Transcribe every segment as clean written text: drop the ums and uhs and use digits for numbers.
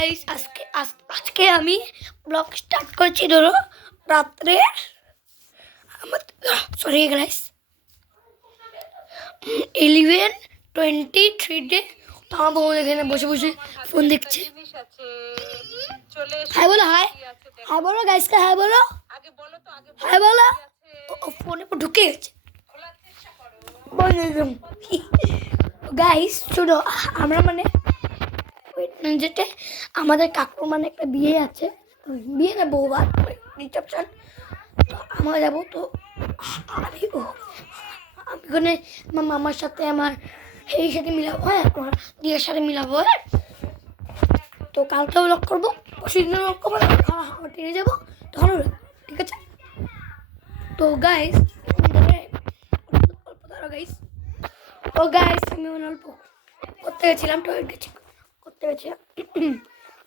Guys আজকে আমি blog start করছি ধরো রাত্রে সরি গাইস 11:23 তো আমার বউ এখানে বসে বসে ফোন দেখছে। হাই বলো, হাই হাই বলো গাইসকে, হাই বলো, হাই বলো। ফোনে ঢুকে গেছে গাইস। শুনো, আমরা মানে যেটা আমাদের কাকুর মানে একটা বিয়ে আছে, বিয়ে না বউ ভাত রিসেপশন, তো আমরা যাবো। তো আমি ওখানে আমার মামার সাথে আমার এই সাথে মিলাবো, হ্যাঁ আমার দিয়ের সাথে মিলাবো, হ্যাঁ। তো কালকেও ব্লগ করবো, পরশুদিনও ব্লগ করবো, আমার ট্রেনে যাবো তখনও, ঠিক আছে। তো গাইস গাইস ও গাইস আমি অল্প করতে গেছিলাম, টয়লেট করতে গেছিলাম,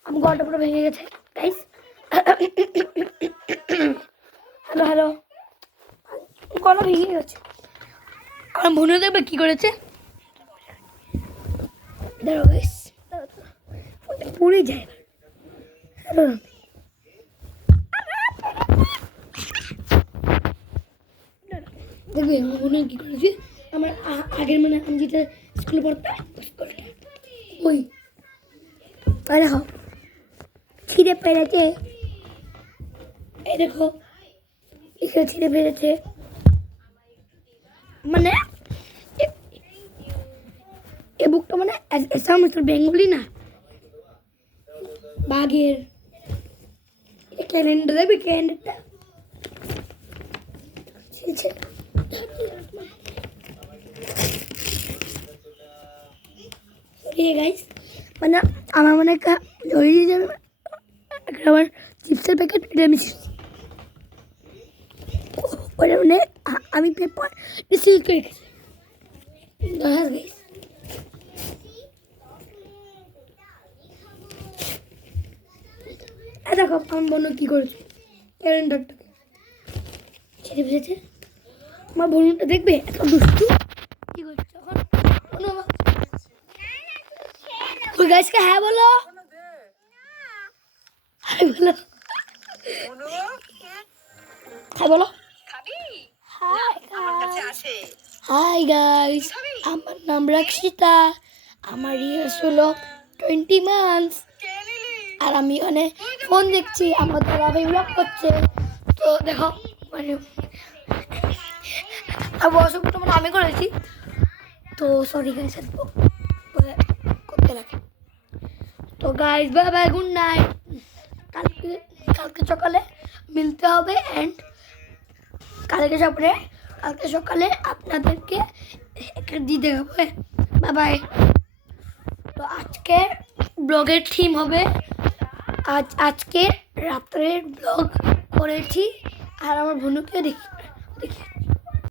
আমার গলাটা পুরো ভেঙে গেছে গাইস। হ্যালো হ্যালো, গলা ভেঙে গেছে। আমার বোনও দেখবে কি করেছে, দাঁড়াও গাইস, ফোনটা পড়ে যায়। হ্যালো দেখবে আমার বোন কি করেছে, আমার আগের মানে আমি যেটা স্কুলে পড়তাম স্কুলটা ওই দেখো ছিঁড়ে ফেলেছে, এই দেখো এখানে ছিঁড়ে ফেলেছে, মানে এই বুকটা মানে বেঙ্গলি না, বাঘের ক্যালেন্ডার দেখবি, ক্যালেন্ডারটা গাইস মানে আমার মানে জড়িয়ে যাবে আমার চিপসের প্যাকেট, এটা আমি ওটা মানে আমি পেপার সিল করে রেখেছি। দেখো আমার বোন কি করেছে, ক্যালেন্ডারটাকে ছেড়ে ফেলেছে। আমার বোনটা দেখবে এত দুষ্টু কি করছে তখন। ওই গাইসকে হ্যাঁ বলো, হাই বলো, হাই বলো, হাই গাইস, আমার নাম রাক্ষিতা, আমার ইয়ার্স হলো 20 months, আর আমি মানে ফোন দেখছি, আমার দাদা ভাই ব্লগ করছে। তো দেখো মানে অসুখটা মানে আমি করেছি, তো সরি গাইস করতে লাগে। তো guys bye bye, good night. কালকে সকালে মিলতে হবে, অ্যান্ড কালকে সকালে আপনাদেরকে একটা দিয়ে দেখাবো, বাই বাই। তো আজকে ব্লগের থিম হবে, আজকে রাত্রের ব্লগ করেছি আর আমার বোনকে দেখি।